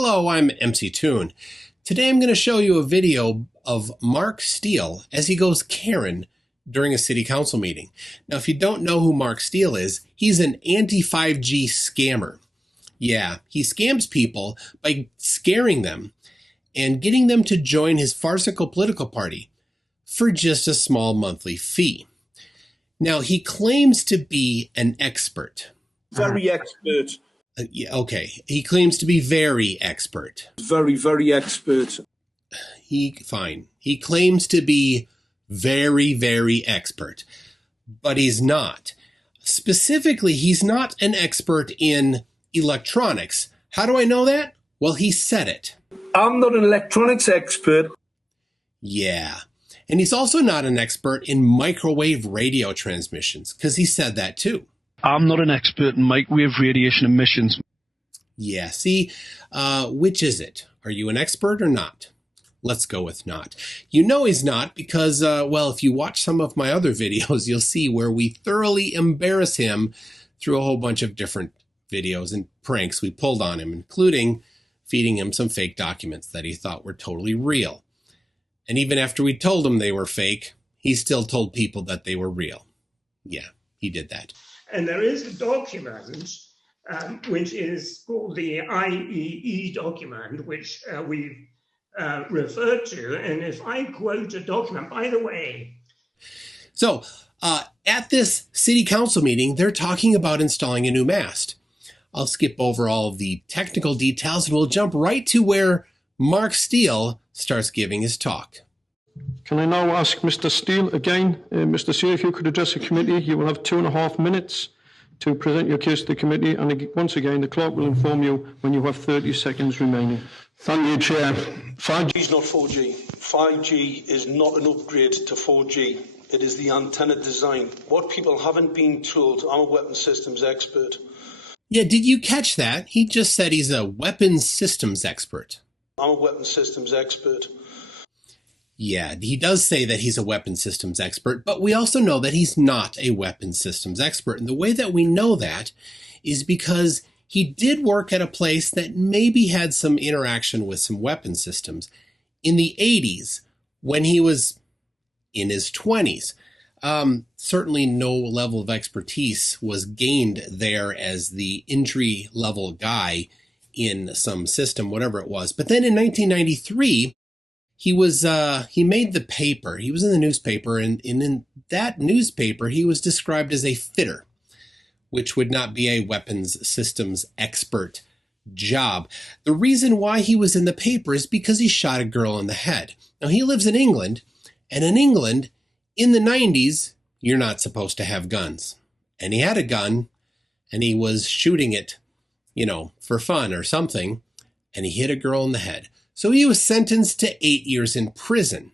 Hello, I'm MC Toon. Today I'm going to show you a video of Mark Steele as he goes Karen during a city council meeting. Now, if you don't know who Mark Steele is, he's an anti-5G scammer. Yeah, he scams people by scaring them and getting them to join his farcical political party for just a small monthly fee. Now, he claims to be an expert. Very expert. Okay, he claims to be very expert. Very, very expert. Fine. He claims to be very, very expert, but he's not. Specifically, he's not an expert in electronics. How do I know that? Well, he said it. I'm not an electronics expert. Yeah. And he's also not an expert in microwave radio transmissions, because he said that too. I'm not an expert in microwave radiation emissions. Yeah, see, which is it? Are you an expert or not? Let's go with not. You know he's not because, well, if you watch some of my other videos, you'll see where we thoroughly embarrass him through a whole bunch of different videos and pranks we pulled on him, including feeding him some fake documents that he thought were totally real. And even after we told him they were fake, he still told people that they were real. Yeah, he did that. And there is a document which is called the IEEE Document, which we've referred to. And if I quote a document, by the way. So at this city council meeting, they're talking about installing a new mast. I'll skip over all of the technical details and we'll jump right to where Mark Steele starts giving his talk. Can I now ask Mr. Steele again? Mr. Steele, if you could address the committee, you will have 2.5 minutes to present your case to the committee. And once again, the clerk will inform you when you have 30 seconds remaining. Thank you, Chair. 5G is not 4G. 5G is not an upgrade to 4G. It is the antenna design. What people haven't been told, I'm a weapons systems expert. Yeah, did you catch that? He just said he's a weapons systems expert. I'm a weapons systems expert. Yeah, he does say that he's a weapons systems expert, but we also know that he's not a weapons systems expert. And the way that we know that is because he did work at a place that maybe had some interaction with some weapons systems in the 80s when he was in his 20s. Certainly no level of expertise was gained there as the entry-level guy in some system, whatever it was. But then in 1993, he made the paper. He was in the newspaper, and in that newspaper, he was described as a fitter, which would not be a weapons systems expert job. The reason why he was in the paper is because he shot a girl in the head. Now, he lives in England, and in England, in the 90s, you're not supposed to have guns. And he had a gun, and he was shooting it, for fun or something, and he hit a girl in the head. So he was sentenced to 8 years in prison.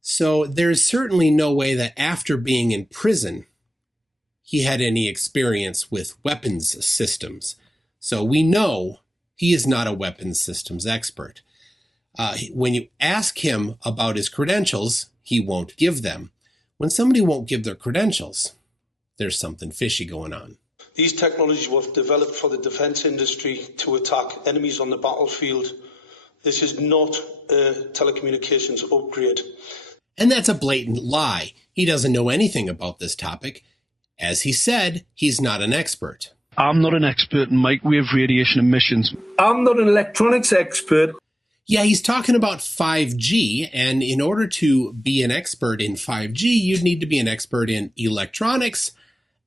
So there's certainly no way that after being in prison, he had any experience with weapons systems. So we know he is not a weapons systems expert. When you ask him about his credentials, he won't give them. When somebody won't give their credentials, there's something fishy going on. These technologies were developed for the defence industry to attack enemies on the battlefield. This is not a telecommunications upgrade. And that's a blatant lie. He doesn't know anything about this topic. As he said, he's not an expert. I'm not an expert in microwave radiation emissions. I'm not an electronics expert. Yeah, he's talking about 5G, and in order to be an expert in 5G, you'd need to be an expert in electronics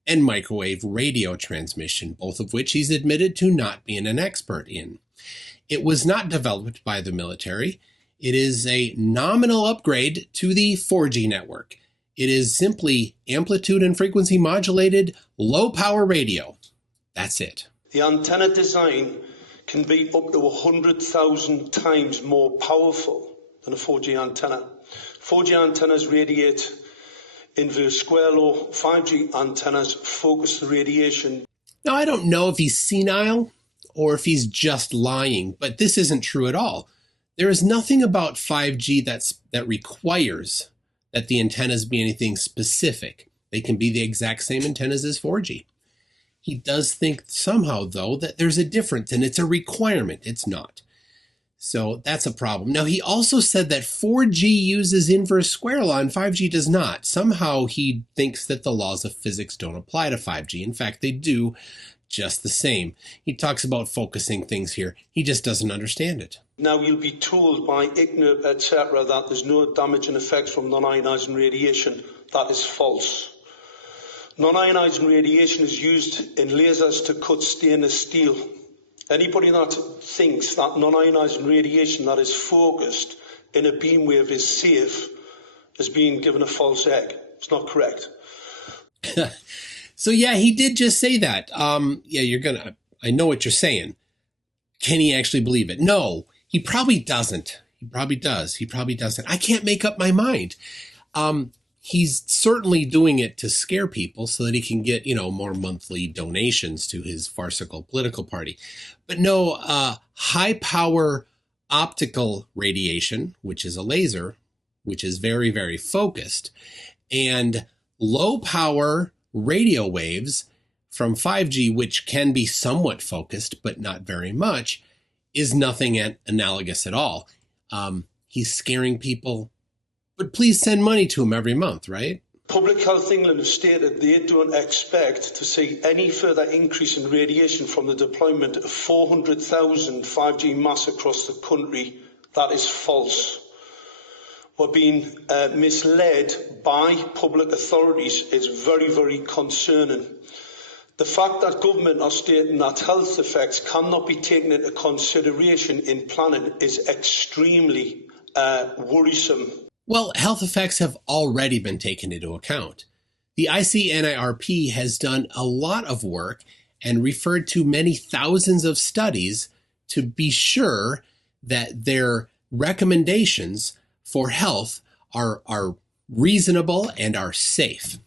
and microwave radio transmission, both of which he's admitted to not being an expert in. It was not developed by the military. It is a nominal upgrade to the 4G network. It is simply amplitude and frequency modulated low power radio. That's it. The antenna design can be up to 100,000 times more powerful than a 4G antenna. 4G antennas radiate inverse square law. 5G antennas focus the radiation. Now, I don't know if he's senile or if he's just lying, but this isn't true at all. There is nothing about 5G that requires that the antennas be anything specific. They can be the exact same antennas as 4G. He does think somehow, though, that there's a difference and it's a requirement. It's not. So that's a problem. Now, he also said that 4G uses inverse square law and 5G does not. Somehow he thinks that the laws of physics don't apply to 5G. In fact, they do just the same. He talks about focusing things here. He just doesn't understand it. Now, you'll be told by IGNIT, etc., that there's no damaging effects from non-ionising radiation. That is false. Non-ionising radiation is used in lasers to cut stainless steel. Anybody that thinks that non-ionising radiation that is focused in a beam wave is safe is being given a false egg. It's not correct. So yeah, he did just say that. I know what you're saying. Can he actually believe it? No, he probably doesn't. He probably does. He probably doesn't. I can't make up my mind. He's certainly doing it to scare people so that he can get, more monthly donations to his farcical political party. But no, high power optical radiation, which is a laser, which is very, very focused, and low power radio waves from 5G, which can be somewhat focused, but not very much, is nothing analogous at all. He's scaring people. But please send money to him every month, right? Public Health England have stated they don't expect to see any further increase in radiation from the deployment of 400,000 5G masts across the country. That is false. We're being misled by public authorities is very, very concerning. The fact that government are stating that health effects cannot be taken into consideration in planning is extremely worrisome. Well, health effects have already been taken into account. The ICNIRP has done a lot of work and referred to many thousands of studies to be sure that their recommendations for health are reasonable and are safe.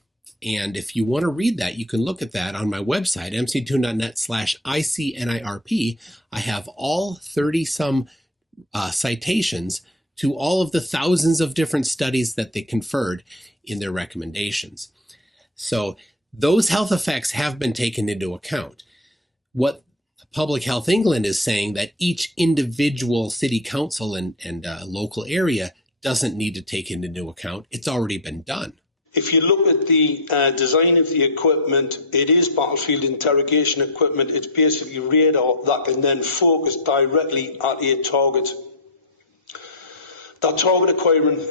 And if you want to read that, you can look at that on my website, mctoon.net/ICNIRP. I have all 30-some citations to all of the thousands of different studies that they conferred in their recommendations. So those health effects have been taken into account. What Public Health England is saying that each individual city council and local area doesn't need to take it into account. It's already been done. If you look at the design of the equipment, it is battlefield interrogation equipment. It's basically radar that can then focus directly at a target. That target acquiring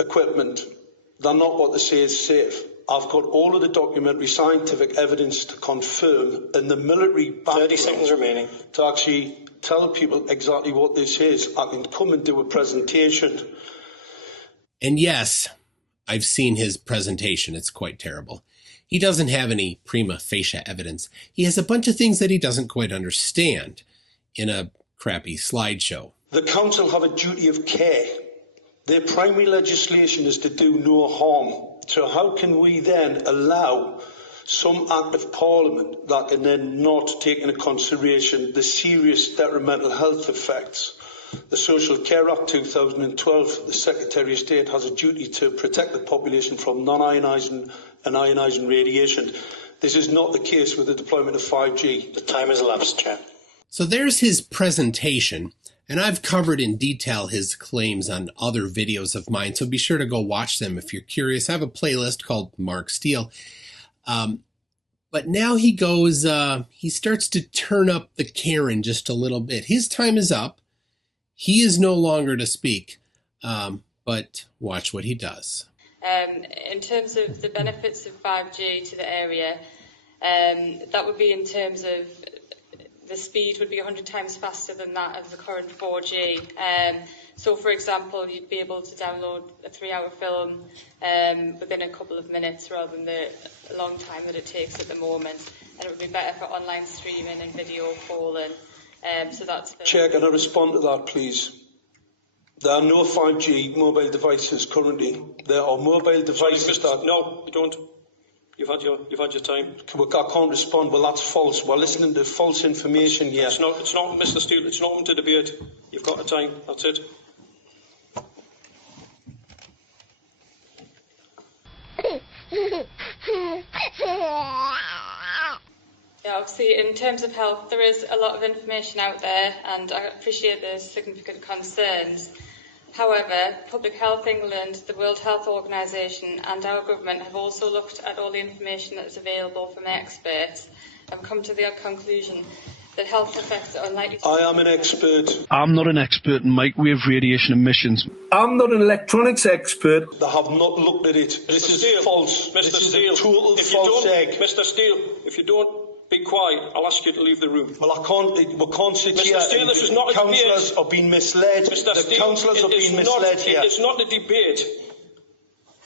equipment, they're not what they say is safe. I've got all of the documentary scientific evidence to confirm, and the military background 30 seconds remaining to actually tell people exactly what this is. I can come and do a presentation. And yes, I've seen his presentation. It's quite terrible. He doesn't have any prima facie evidence. He has a bunch of things that he doesn't quite understand in a crappy slideshow. The council have a duty of care. Their primary legislation is to do no harm. So how can we then allow some act of parliament that can then not take into consideration the serious detrimental health effects? The Social Care Act 2012, the Secretary of State has a duty to protect the population from non-ionising and ionising radiation. This is not the case with the deployment of 5G. The time has elapsed, Chair. So there's his presentation. And I've covered in detail his claims on other videos of mine, so be sure to go watch them if you're curious. I have a playlist called Mark Steele. But now he goes, he starts to turn up the Karen just a little bit. His time is up. He is no longer to speak, but watch what he does. In terms of the benefits of 5G to the area, that would be in terms of the speed would be 100 times faster than that of the current 4G. So, for example, you'd be able to download a 3-hour film within a couple of minutes rather than the long time that it takes at the moment. And it would be better for online streaming and video calling. So that's Chair, can I respond to that, please? There are no 5G mobile devices currently. There are mobile devices that... No, you don't. You've had your time. I can't respond. Well, that's false. We're listening to false information here. It's not, Mr. Steele. It's not to debate. You've got the time. That's it. Yeah, obviously, in terms of health, there is a lot of information out there, and I appreciate there's significant concerns. However, Public Health England, the World Health Organisation and our government have also looked at all the information that is available from experts and come to the conclusion that health effects are unlikely to... I am an expert. I'm not an expert in microwave radiation emissions. I'm not an electronics expert. They have not looked at it. This is Steele, false. Mr. This is Steele, a total if false you don't, egg. Mr. Steele, if you don't be quiet, I'll ask you to leave the room. Well, I can't. We can't sit Mr. here. Steele, this is not a councillors debate. are being misled. Mr. The Steele, councillors are being misled here. It is not a debate.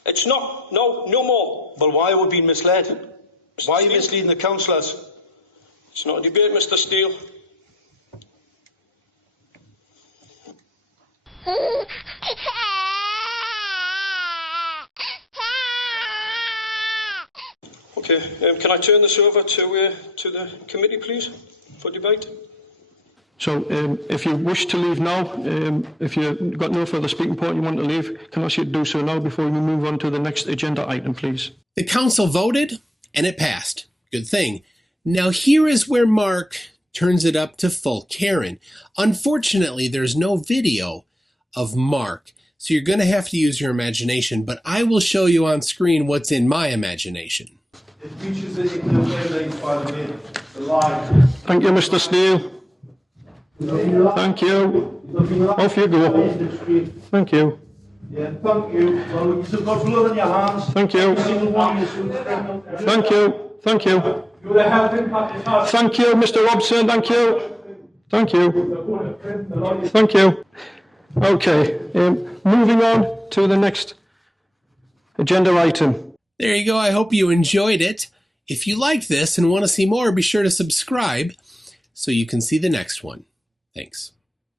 It's not. No, no more. Well, why are we being misled? Mr. Why are you Steele? misleading the councillors? It's not a debate, Mr. Steele. Okay, can I turn this over to the committee, please, for debate? So if you wish to leave now, if you've got no further speaking point you want to leave, can I ask you to do so now before we move on to the next agenda item, please? The council voted, and it passed. Good thing. Now here is where Mark turns it up to full Karen. Unfortunately, there's no video of Mark, so you're going to have to use your imagination, but I will show you on screen what's in my imagination. It features the violated by the line. Thank you, Mr. Steele. Thank you. Off you go. Thank you. Yeah, thank you. Well, you've got blood on your hands. Thank you. Thank you. Thank you. You would have health impact. Thank you, Mr. Robson. Thank you. Thank you. Thank you. Okay. Moving on to the next agenda item. There you go. I hope you enjoyed it. If you liked this and want to see more, be sure to subscribe so you can see the next one. Thanks.